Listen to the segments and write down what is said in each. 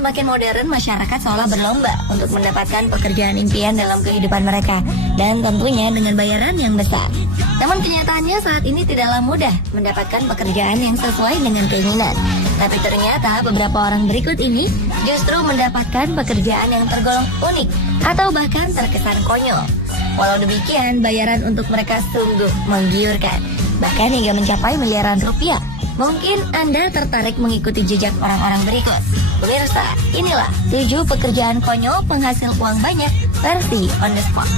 semakin modern, masyarakat seolah berlomba untuk mendapatkan pekerjaan impian dalam kehidupan mereka, dan tentunya dengan bayaran yang besar. Namun kenyataannya saat ini tidaklah mudah mendapatkan pekerjaan yang sesuai dengan keinginan. Tapi ternyata beberapa orang berikut ini justru mendapatkan pekerjaan yang tergolong unik atau bahkan terkesan konyol. Walau demikian, bayaran untuk mereka sungguh menggiurkan, bahkan hingga mencapai miliaran rupiah. Mungkin Anda tertarik mengikuti jejak orang-orang berikut. Pemirsa, inilah 7 pekerjaan konyol penghasil uang banyak versi on the spot.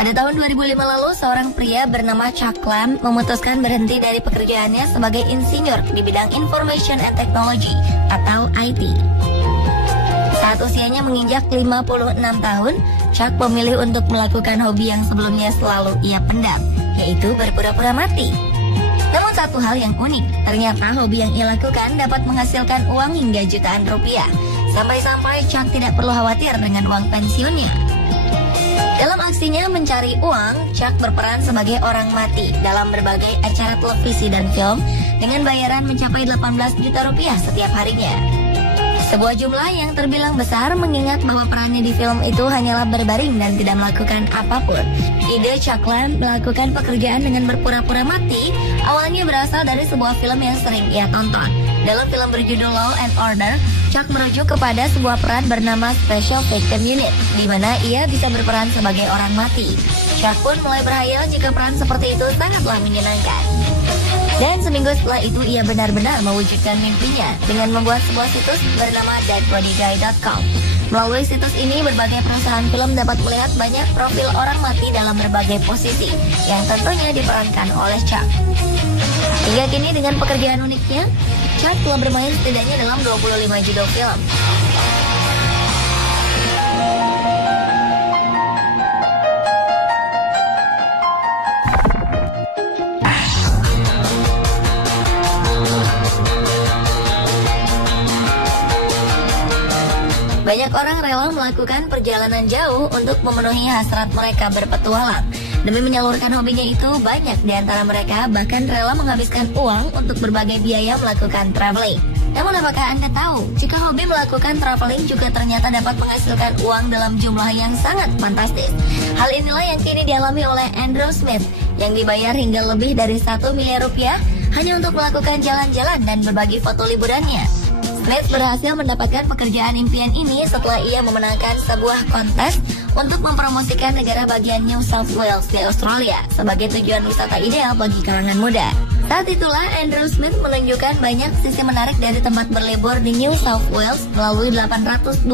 Pada tahun 2005 lalu, seorang pria bernama Chuck Lamb memutuskan berhenti dari pekerjaannya sebagai insinyur di bidang Information and Technology atau IT. Saat usianya menginjak 56 tahun, Chuck memilih untuk melakukan hobi yang sebelumnya selalu ia pendam, yaitu berpura-pura mati. Namun satu hal yang unik, ternyata hobi yang ia lakukan dapat menghasilkan uang hingga jutaan rupiah. Sampai-sampai Chuck tidak perlu khawatir dengan uang pensiunnya. Dalam aksinya mencari uang, Chuck berperan sebagai orang mati dalam berbagai acara televisi dan film dengan bayaran mencapai 18 juta rupiah setiap harinya. Sebuah jumlah yang terbilang besar mengingat bahwa perannya di film itu hanyalah berbaring dan tidak melakukan apapun. Ide Chuck Lamb melakukan pekerjaan dengan berpura-pura mati awalnya berasal dari sebuah film yang sering ia tonton. Dalam film berjudul Law and Order, Chuck merujuk kepada sebuah peran bernama Special Victim Unit, di mana ia bisa berperan sebagai orang mati. Chuck pun mulai berhayal jika peran seperti itu sangatlah menyenangkan. Dan seminggu setelah itu ia benar-benar mewujudkan mimpinya dengan membuat sebuah situs bernama deadbodyguy.com. Melalui situs ini, berbagai perusahaan film dapat melihat banyak profil orang mati dalam berbagai posisi yang tentunya diperankan oleh Chuck. Hingga kini dengan pekerjaan uniknya, Chuck telah bermain setidaknya dalam 25 judul film. Banyak orang rela melakukan perjalanan jauh untuk memenuhi hasrat mereka berpetualang. Demi menyalurkan hobinya itu, banyak di antara mereka bahkan rela menghabiskan uang untuk berbagai biaya melakukan traveling. Namun apakah Anda tahu, jika hobi melakukan traveling juga ternyata dapat menghasilkan uang dalam jumlah yang sangat fantastis? Hal inilah yang kini dialami oleh Andrew Smith, yang dibayar hingga lebih dari 1 miliar rupiah hanya untuk melakukan jalan-jalan dan berbagi foto liburannya. Smith berhasil mendapatkan pekerjaan impian ini setelah ia memenangkan sebuah kontes untuk mempromosikan negara bagian New South Wales di Australia sebagai tujuan wisata ideal bagi kalangan muda. Saat itulah Andrew Smith menunjukkan banyak sisi menarik dari tempat berlibur di New South Wales melalui 802.000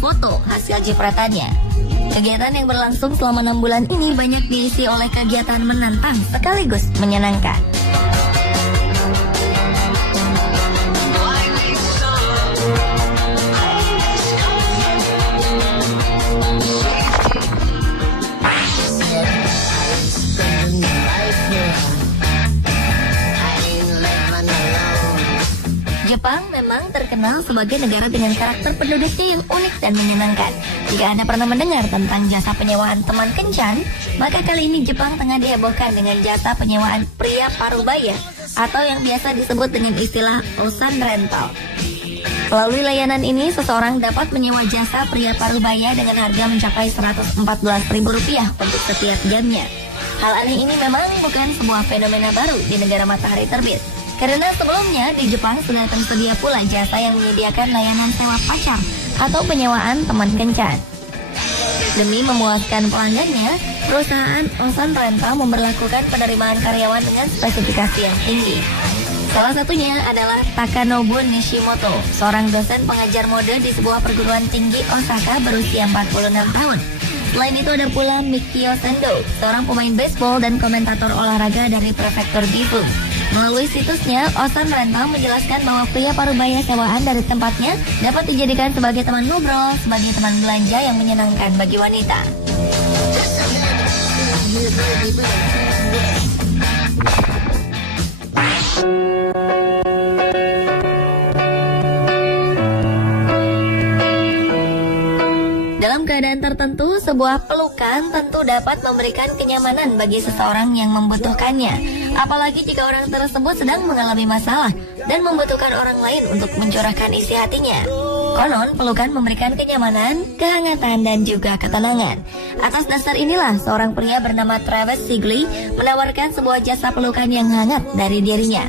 foto hasil jepretannya. Kegiatan yang berlangsung selama 6 bulan ini banyak diisi oleh kegiatan menantang sekaligus menyenangkan. Jepang memang terkenal sebagai negara dengan karakter penduduknya yang unik dan menyenangkan. Jika Anda pernah mendengar tentang jasa penyewaan teman kencan, maka kali ini Jepang tengah dihebohkan dengan jasa penyewaan pria parubaya atau yang biasa disebut dengan istilah Osan Rental. Melalui layanan ini, seseorang dapat menyewa jasa pria parubaya dengan harga mencapai Rp114.000 untuk setiap jamnya. Hal aneh ini memang bukan sebuah fenomena baru di negara matahari terbit. Karena sebelumnya di Jepang sudah tersedia pula jasa yang menyediakan layanan sewa pacar atau penyewaan teman kencan. Demi memuaskan pelanggannya, perusahaan Osan Rental memberlakukan penerimaan karyawan dengan spesifikasi yang tinggi. Salah satunya adalah Takanobu Nishimoto, seorang dosen pengajar mode di sebuah perguruan tinggi Osaka berusia 46 tahun. Selain itu ada pula Mikio Sendo, seorang pemain baseball dan komentator olahraga dari prefektur Gifu. Melalui situsnya, Osan Rental menjelaskan bahwa pria parubaya sewaan dari tempatnya dapat dijadikan sebagai teman ngobrol, sebagai teman belanja yang menyenangkan bagi wanita. sebuah pelukan tentu dapat memberikan kenyamanan bagi seseorang yang membutuhkannya. Apalagi jika orang tersebut sedang mengalami masalah dan membutuhkan orang lain untuk mencurahkan isi hatinya. Konon, pelukan memberikan kenyamanan, kehangatan, dan juga ketenangan. Atas dasar inilah, seorang pria bernama Travis Sigley menawarkan sebuah jasa pelukan yang hangat dari dirinya.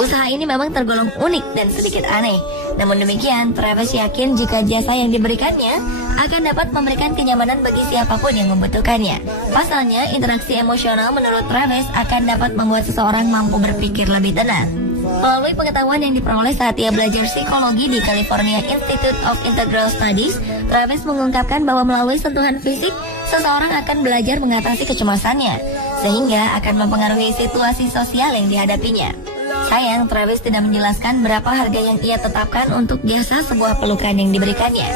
Usaha ini memang tergolong unik dan sedikit aneh. Namun demikian, Travis yakin jika jasa yang diberikannya akan dapat memberikan kenyamanan bagi siapapun yang membutuhkannya. Pasalnya, interaksi emosional menurut Travis akan dapat membuat seseorang mampu berpikir lebih tenang. Melalui pengetahuan yang diperoleh saat ia belajar psikologi di California Institute of Integral Studies, Travis mengungkapkan bahwa melalui sentuhan fisik, seseorang akan belajar mengatasi kecemasannya, sehingga akan mempengaruhi situasi sosial yang dihadapinya. Sayang, Travis tidak menjelaskan berapa harga yang ia tetapkan untuk jasa sebuah pelukan yang diberikannya.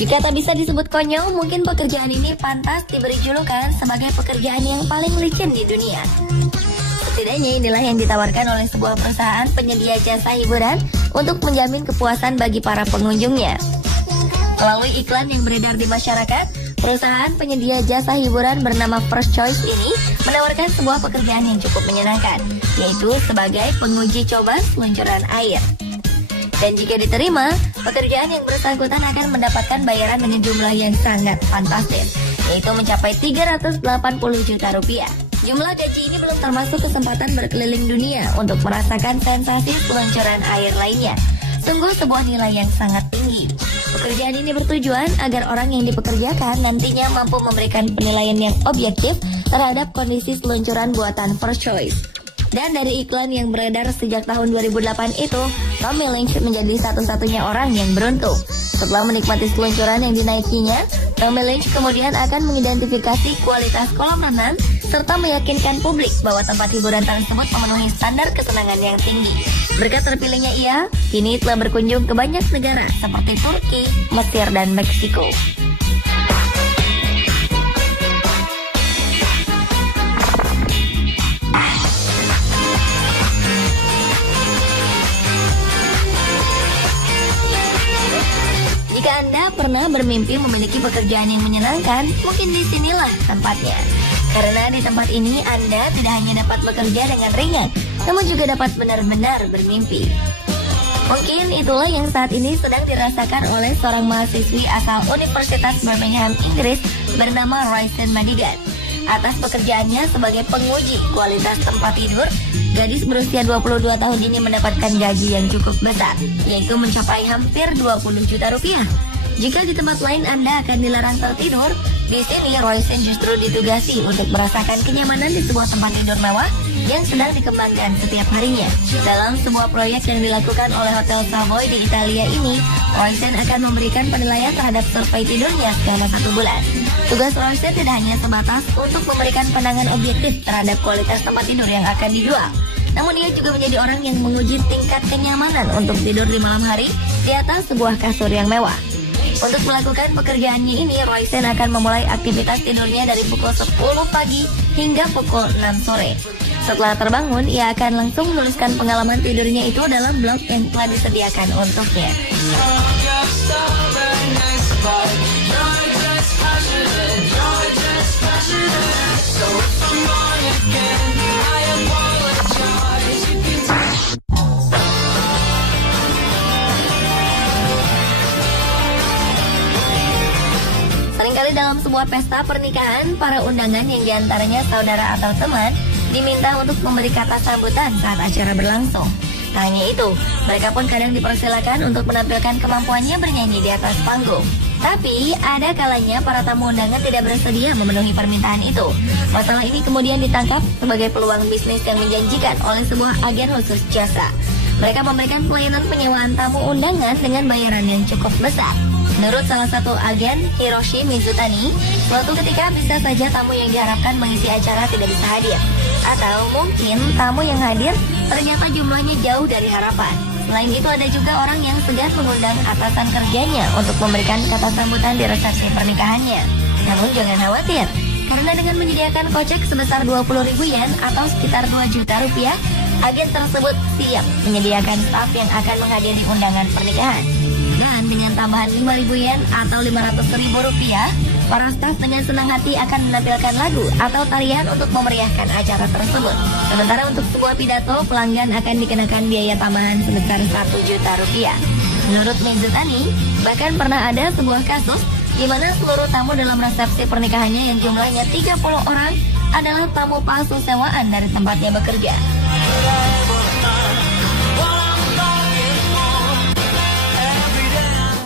Jika tak bisa disebut konyol, mungkin pekerjaan ini pantas diberi julukan sebagai pekerjaan yang paling licin di dunia. Setidaknya inilah yang ditawarkan oleh sebuah perusahaan penyedia jasa hiburan untuk menjamin kepuasan bagi para pengunjungnya. Melalui iklan yang beredar di masyarakat, perusahaan penyedia jasa hiburan bernama First Choice ini menawarkan sebuah pekerjaan yang cukup menyenangkan, yaitu sebagai penguji coba seluncuran air. Dan jika diterima, pekerjaan yang bersangkutan akan mendapatkan bayaran dengan jumlah yang sangat fantastis, yaitu mencapai 380 juta rupiah. Jumlah gaji ini belum termasuk kesempatan berkeliling dunia untuk merasakan sensasi peluncuran air lainnya. Sungguh sebuah nilai yang sangat tinggi. Pekerjaan ini bertujuan agar orang yang dipekerjakan nantinya mampu memberikan penilaian yang objektif terhadap kondisi seluncuran buatan First Choice. Dan dari iklan yang beredar sejak tahun 2008 itu, Tommy Lynch menjadi satu-satunya orang yang beruntung. Setelah menikmati seluncuran yang dinaikinya, Tommy Lynch kemudian akan mengidentifikasi kualitas kolam renang serta meyakinkan publik bahwa tempat hiburan tersebut memenuhi standar kesenangan yang tinggi. Berkat terpilihnya ia, kini telah berkunjung ke banyak negara seperti Turki, Mesir, dan Meksiko. Jika Anda pernah bermimpi memiliki pekerjaan yang menyenangkan, mungkin disinilah tempatnya. Karena di tempat ini Anda tidak hanya dapat bekerja dengan ringan, namun juga dapat benar-benar bermimpi. Mungkin itulah yang saat ini sedang dirasakan oleh seorang mahasiswi asal Universitas Birmingham, Inggris bernama Roisin Madigan. Atas pekerjaannya sebagai penguji kualitas tempat tidur, gadis berusia 22 tahun ini mendapatkan gaji yang cukup besar, yaitu mencapai hampir 20 juta rupiah. Jika di tempat lain Anda akan dilarang tertidur, di sini Roisin justru ditugasi untuk merasakan kenyamanan di sebuah tempat tidur mewah yang sedang dikembangkan setiap harinya. Dalam sebuah proyek yang dilakukan oleh Hotel Savoy di Italia ini, Roisin akan memberikan penilaian terhadap survei tidurnya selama 1 bulan. Tugas Roisin tidak hanya sebatas untuk memberikan pandangan objektif terhadap kualitas tempat tidur yang akan dijual, namun ia juga menjadi orang yang menguji tingkat kenyamanan untuk tidur di malam hari di atas sebuah kasur yang mewah. Untuk melakukan pekerjaannya ini, Roisin akan memulai aktivitas tidurnya dari pukul 10 pagi hingga pukul 6 sore. Setelah terbangun, ia akan langsung menuliskan pengalaman tidurnya itu dalam blog yang telah disediakan untuknya. Seringkali dalam sebuah pesta pernikahan, para undangan yang diantaranya saudara atau teman diminta untuk memberi kata sambutan saat acara berlangsung. Tak hanya itu, mereka pun kadang dipersilakan untuk menampilkan kemampuannya bernyanyi di atas panggung. Tapi ada kalanya para tamu undangan tidak bersedia memenuhi permintaan itu. Masalah ini kemudian ditangkap sebagai peluang bisnis yang menjanjikan oleh sebuah agen khusus jasa. Mereka memberikan pelayanan penyewaan tamu undangan dengan bayaran yang cukup besar. Menurut salah satu agen, Hiroshi Mizutani, suatu ketika bisa saja tamu yang diharapkan mengisi acara tidak bisa hadir. Atau mungkin tamu yang hadir ternyata jumlahnya jauh dari harapan. Selain itu ada juga orang yang segan mengundang atasan kerjanya untuk memberikan kata sambutan di resepsi pernikahannya. Namun jangan khawatir, Karena dengan menyediakan kocek sebesar 20.000 yen atau sekitar 2 juta rupiah, agen tersebut siap menyediakan staf yang akan menghadiri undangan pernikahan. Dan dengan tambahan 5.000 yen atau 500.000 rupiah, para staf dengan senang hati akan menampilkan lagu atau tarian untuk memeriahkan acara tersebut. Sementara untuk sebuah pidato, pelanggan akan dikenakan biaya tambahan sebesar 1 juta rupiah. Menurut Mizutani, bahkan pernah ada sebuah kasus di mana seluruh tamu dalam resepsi pernikahannya yang jumlahnya 30 orang adalah tamu palsu sewaan dari tempatnya bekerja.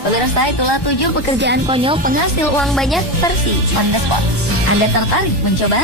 Pemirsa, itulah 7 pekerjaan konyol penghasil uang banyak versi on the spot. Anda tertarik mencoba?